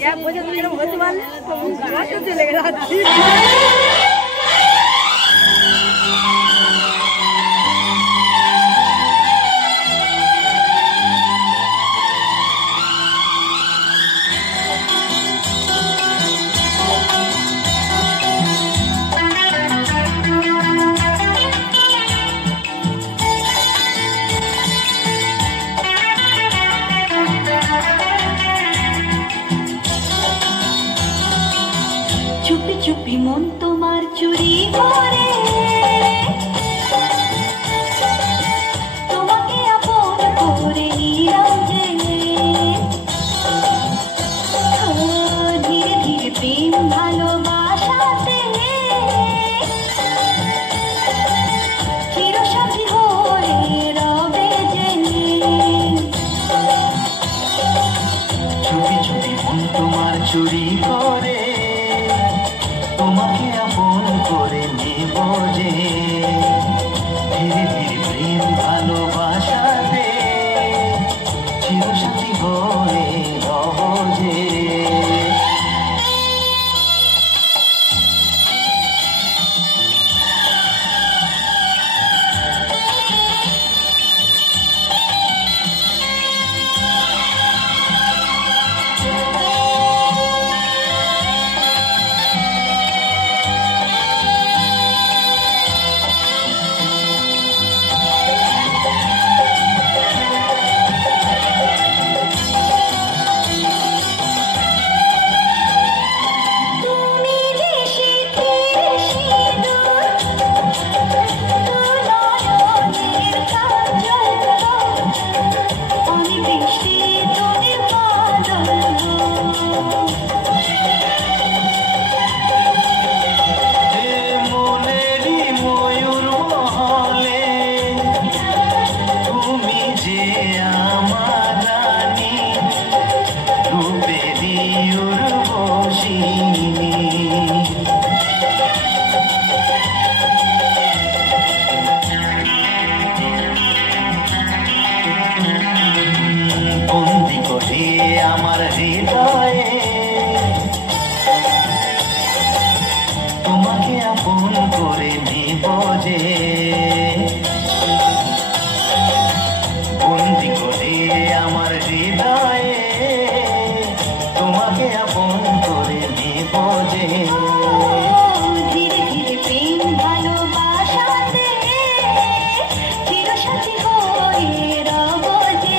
বসে তুমি এরকম হতে পারলে তো চলে যাচ্ছি। চুপি চুপি মন তোমার চুরি করে তোমাকে আপন করে নিলাম যে ধীরে ধীরে প্রেম ভালোবাসাতে চিরসাথী হয়ে রবে যে চুপি চুপি মন তোমার চুরি করে তোমাকে আপন করে নেব যে ধীরে ধীরে প্রেম ভালোবাসাতে চিরসাথী হয়ে রব যে বন্দি করে আমার হৃদয়ে তোমাকে আপন করে নেব যে বন্দি করে আমার হৃদয়ে তোমাকে আপন করে নেব যে ধীরে ধীরে প্রেম ভালোবাসাতে চিরসাথী হয়ে রব যে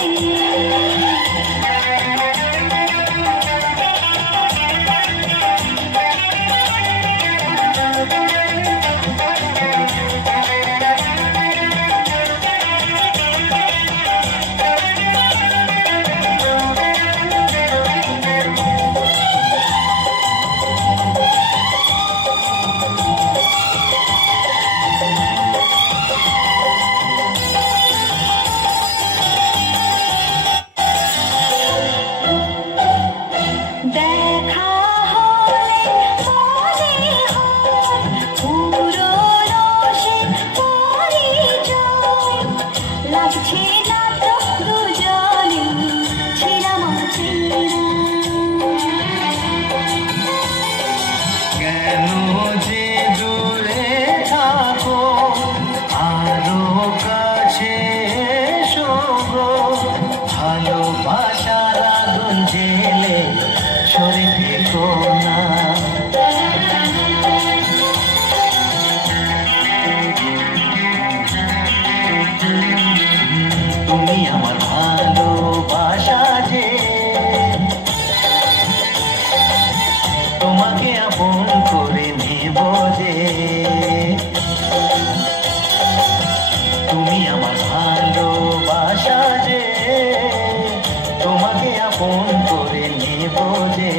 দেখা হলে মনে হয় পুরনো সে পরিচয় লাগছে না তো দুজনে ছিলাম চেনা কেন যে দূরে থাকো আরো কাছে এসো গো ভালোবাসার আগুন জেলে সরে থেকো না তুমি আমার ভালোবাসা যে তোমাকে আপন করে নেব যে তুমি আমার ভালোবাসা যে তোমাকে আপন করে নেব যে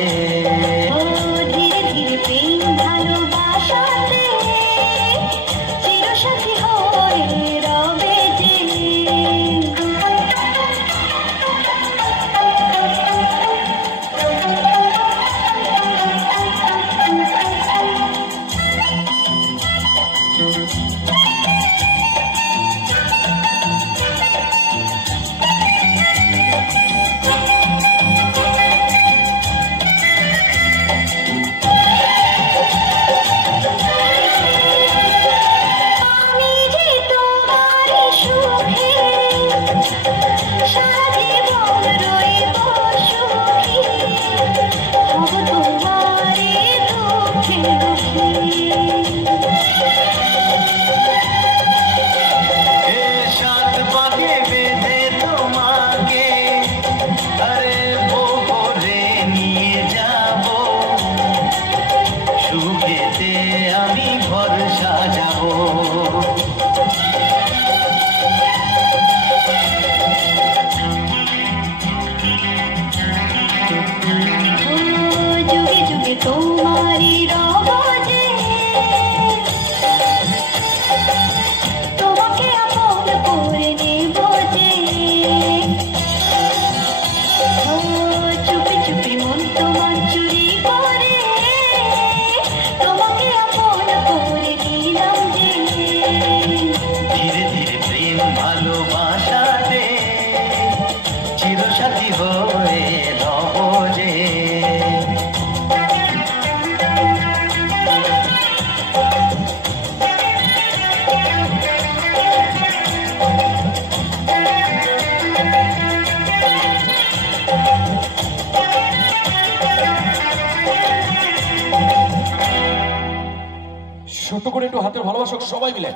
ধীরে ধীরে প্রেম ভালোবাসাতে চিরসাথী হয়ে রবে যে তোমারই রব যে তোমাকে আপন করে নেব যে ও চুপি চুপি মন তোমার চুরি করে তোমাকে আপন করে নিলাম যে ধীরে ধীরে প্রেম ভালোবাসাতে চিরসাথী হয়ে রব যে ছোট করে একটু হাতের ভালোবাসক সবাই মিলে